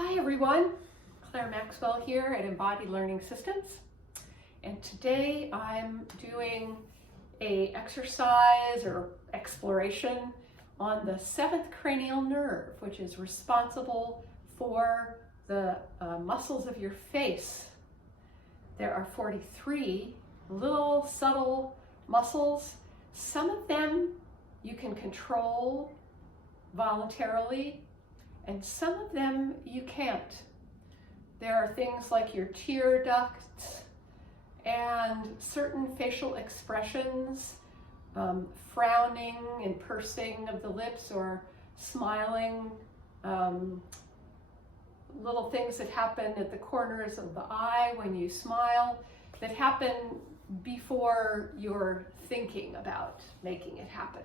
Hi everyone, Claire Maxwell here at Embodied Learning Systems, and today I'm doing an exercise or exploration on the 7th cranial nerve, which is responsible for the muscles of your face. There are 43 little subtle muscles. Some of them you can control voluntarily, and some of them you can't. There are things like your tear ducts and certain facial expressions, frowning and pursing of the lips or smiling, little things that happen at the corners of the eye when you smile that happen before you're thinking about making it happen.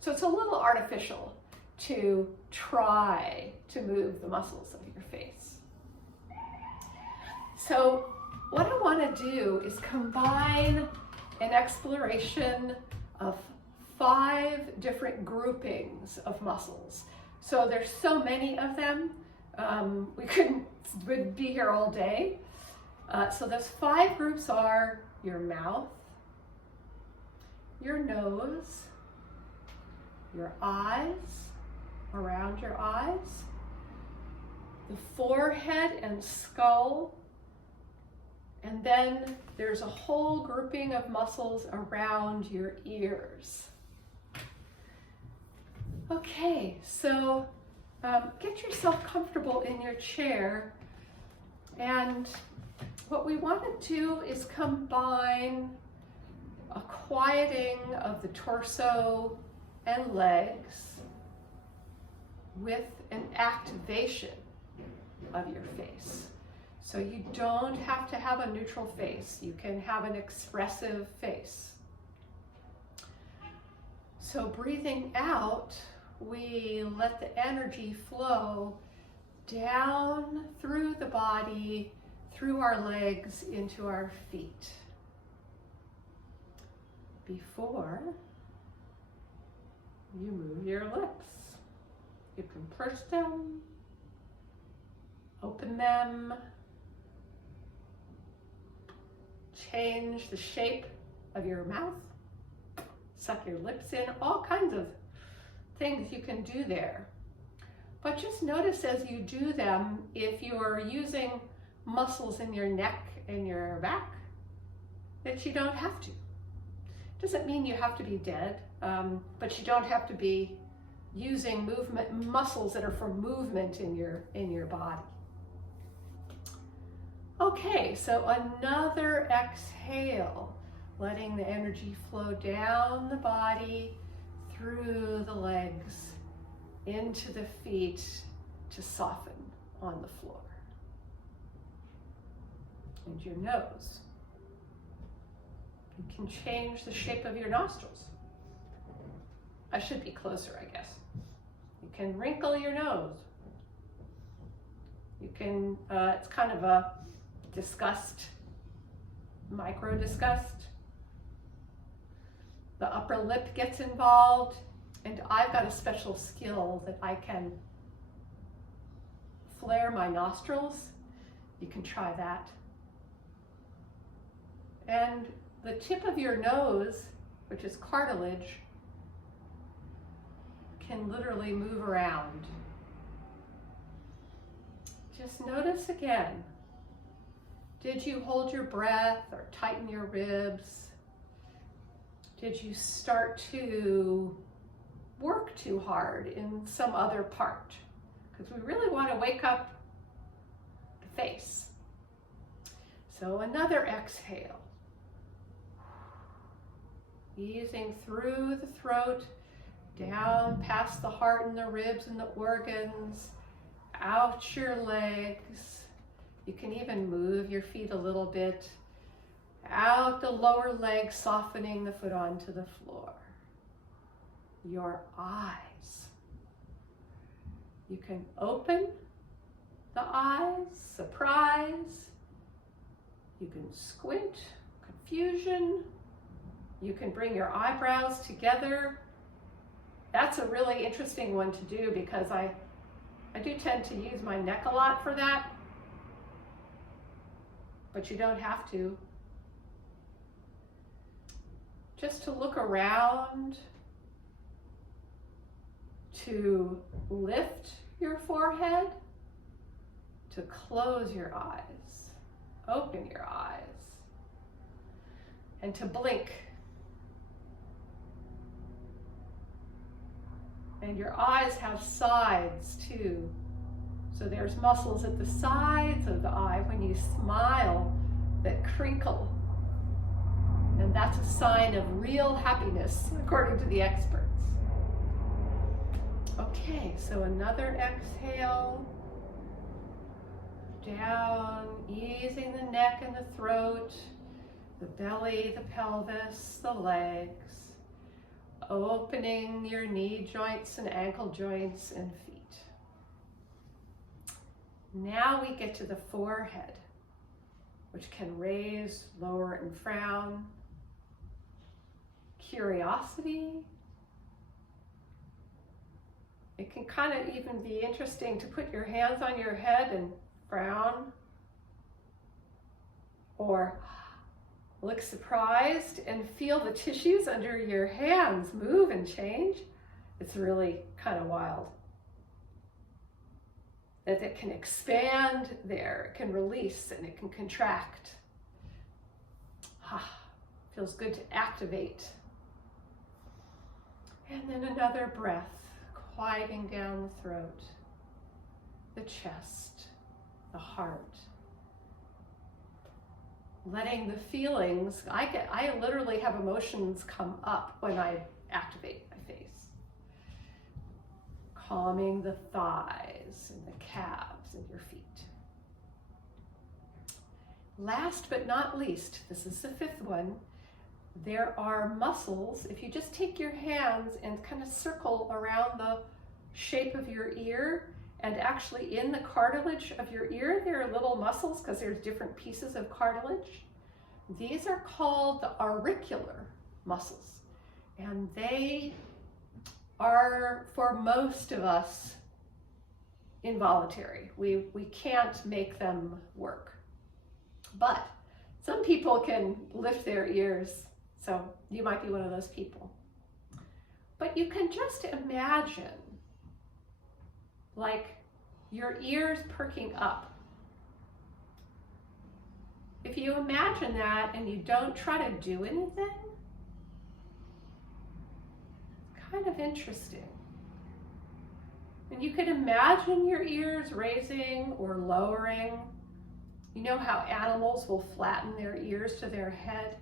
So it's a little artificial to try to move the muscles of your face. So what I want to do is combine an exploration of 5 different groupings of muscles. So there's so many of them, we'd be here all day. So those 5 groups are your mouth, your nose, your eyes, around your eyes, the forehead and skull, and then there's a whole grouping of muscles around your ears. Okay, so get yourself comfortable in your chair, and what we want to do is combine a quieting of the torso and legs with an activation of your face. So you don't have to have a neutral face. You can have an expressive face. So breathing out, we let the energy flow down through the body, through our legs, into our feet. Before you move your lips, you can purse them, open them, change the shape of your mouth, suck your lips in, all kinds of things you can do there. But just notice as you do them, if you're using muscles in your neck and your back, that you don't have to. Doesn't mean you have to be dead, but you don't have to be using muscles that are for movement in your body. Okay, so another exhale, letting the energy flow down the body, through the legs, into the feet to soften on the floor. And your nose. You can change the shape of your nostrils. I should be closer, I guess. You can wrinkle your nose. You can, it's kind of a disgust, micro disgust. The upper lip gets involved, and I've got a special skill that I can flare my nostrils. You can try that. And the tip of your nose, which is cartilage, can literally move around. Just notice again, did you hold your breath or tighten your ribs? Did you start to work too hard in some other part? Because we really want to wake up the face. So another exhale. Easing through the throat, down past the heart and the ribs and the organs, out your legs. You can even move your feet a little bit. Out the lower leg, softening the foot onto the floor. Your eyes. You can open the eyes, surprise. You can squint, confusion. You can bring your eyebrows together. That's a really interesting one to do because I I do tend to use my neck a lot for that, but you don't have to. Just to look around, to lift your forehead, to close your eyes, open your eyes, and to blink. And your eyes have sides too. So there's muscles at the sides of the eye when you smile that crinkle. And that's a sign of real happiness, according to the experts. Okay, so another exhale. Down, easing the neck and the throat, the belly, the pelvis, the legs. Opening your knee joints and ankle joints and feet. Now we get to the forehead, which can raise, lower, and frown. Curiosity. It can kind of even be interesting to put your hands on your head and frown, or look surprised and feel the tissues under your hands move and change. It's really kind of wild. That it can expand there, it can release, and it can contract. Feels good to activate. And then another breath, quieting down the throat, the chest, the heart. Letting the feelings, I literally have emotions come up when I activate my face. Calming the thighs and the calves and your feet. Last but not least, this is the fifth one, there are muscles. If you just take your hands and kind of circle around the shape of your ear, and actually in the cartilage of your ear, there are little muscles because there's different pieces of cartilage. These are called the auricular muscles. And they are, for most of us, involuntary. We can't make them work. But some people can lift their ears, so you might be one of those people. But you can just imagine like your ears perking up. If you imagine that and you don't try to do anything, it's kind of interesting. And you could imagine your ears raising or lowering. You know how animals will flatten their ears to their head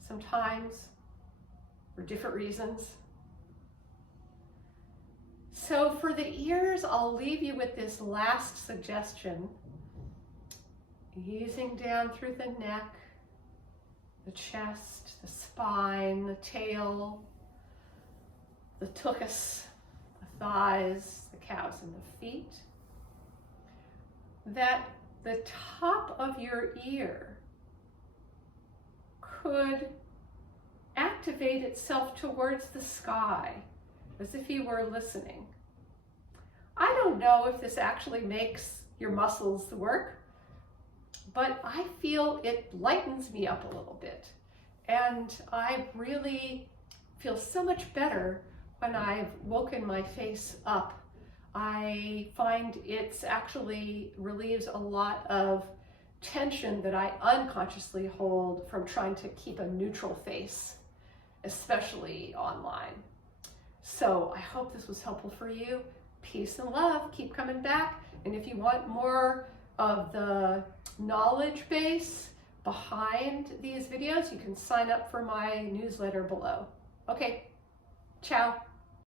sometimes for different reasons. So for the ears, I'll leave you with this last suggestion. Easing down through the neck, the chest, the spine, the tail, the tuchus, the thighs, the calves, and the feet. That the top of your ear could activate itself towards the sky, as if you were listening. I don't know if this actually makes your muscles work, but I feel it lightens me up a little bit. And I really feel so much better when I've woken my face up. I find it's actually relieves a lot of tension that I unconsciously hold from trying to keep a neutral face, especially online. So I hope this was helpful for you. Peace and love. Keep coming back. And if you want more of the knowledge base behind these videos, you can sign up for my newsletter below. Okay, ciao.